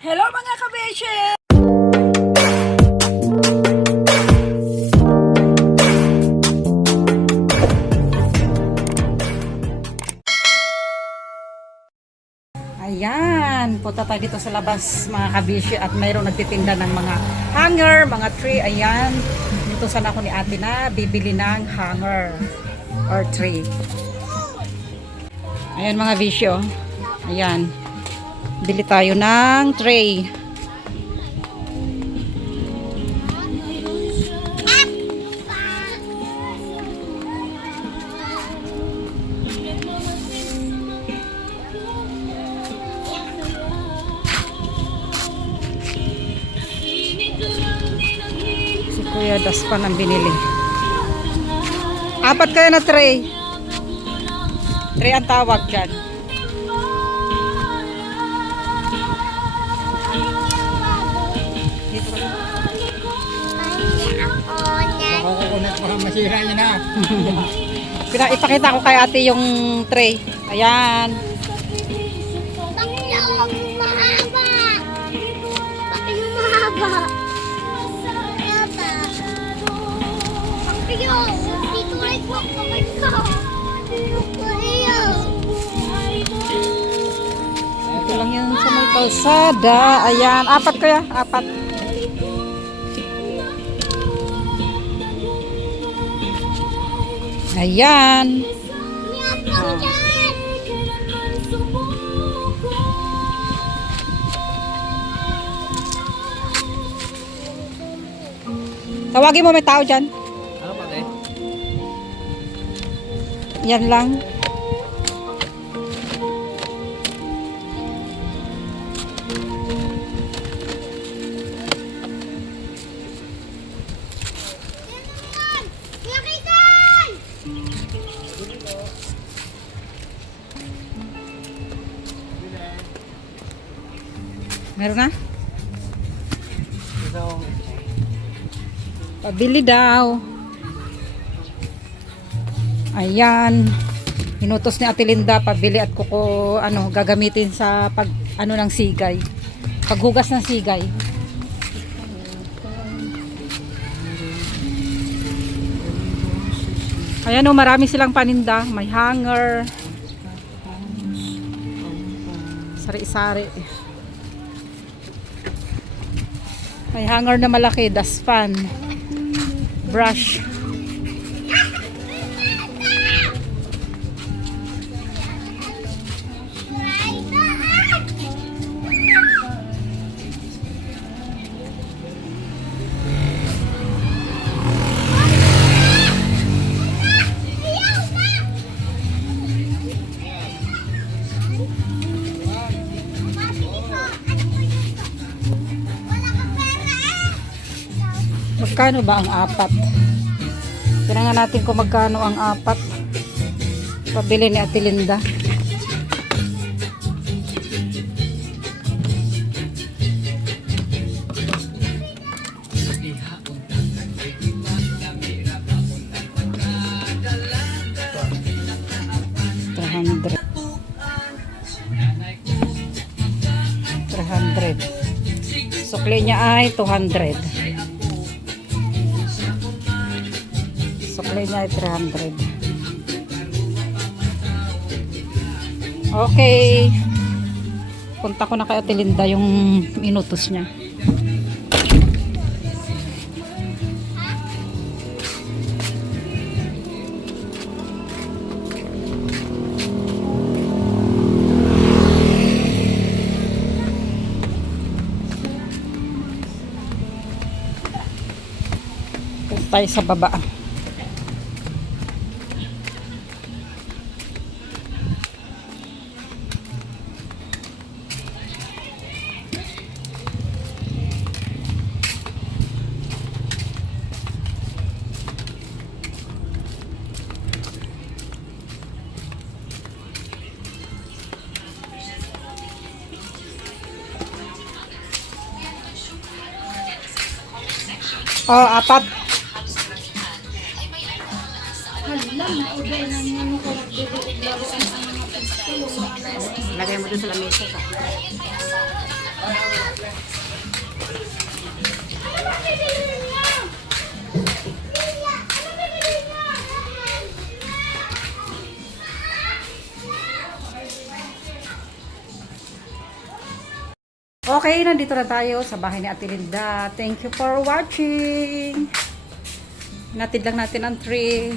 Hello mga kabeshi! Ayan, punta tayo dito sa labas mga kabeshi at mayroong nagtitinda ng mga hanger, mga tray. Ayan, dito sana ako ni ate na bibili ng hanger or tray. Ayan mga bisyo. Ayan. Bili tayo ng tray. Si Kuya Daspan ang binili. Apat kayo na tray. Tray ang tawag dyan. Makukunat mo ang masira niya na. Ipakita ko kay ate yung tray. Ayan. Bakit yung mahaba? Bakit yung mahaba? Bakit yung dito like mo kamay ko? Ito lang yun sa may kalsada. Ayan. Apat kaya? Apat. Ayan. Tawagin mo, may tao dyan. Ano pa eh? Yan lang. Meron na? Pabili daw. Ayan. Inutos ni Ate Linda pabili at kuko gagamitin sa pag ng sigay. Paghugas ng sigay. Ayan o, marami silang paninda. May hanger. Sari-sari. May hanger na malaki, dustpan, brush. Magkano ba ang apat? Tingnan natin kung magkano ang apat. Pabili ni Ate Linda. Sukli niya ay 200. Sukli niya ay 300. Okay. Punta ko na kay Ate Linda yung inutos niya. Tayo sa baba. Oh, apat. Lagay mo dun sa lamesa. Okay, nandito na tayo sa bahay ni Ate Linda. Thank you for watching. Natid lang natin ang tree.